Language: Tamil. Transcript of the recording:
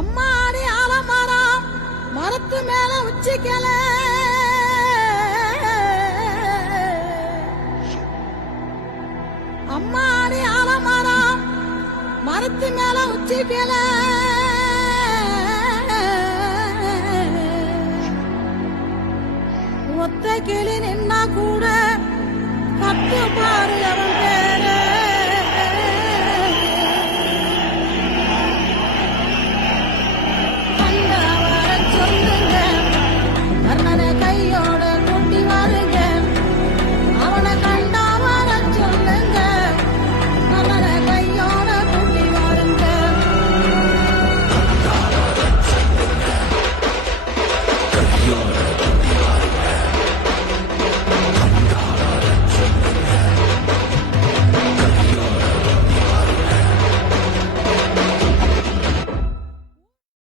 அம்மாடி ஆலமரம் மரத்து மேல உச்சிக்கல அம்மாடி ஆலமரம் மரத்து மேல உச்சிக்கல ஒத்த கிளி நின்னா கூட கட்டு பாரு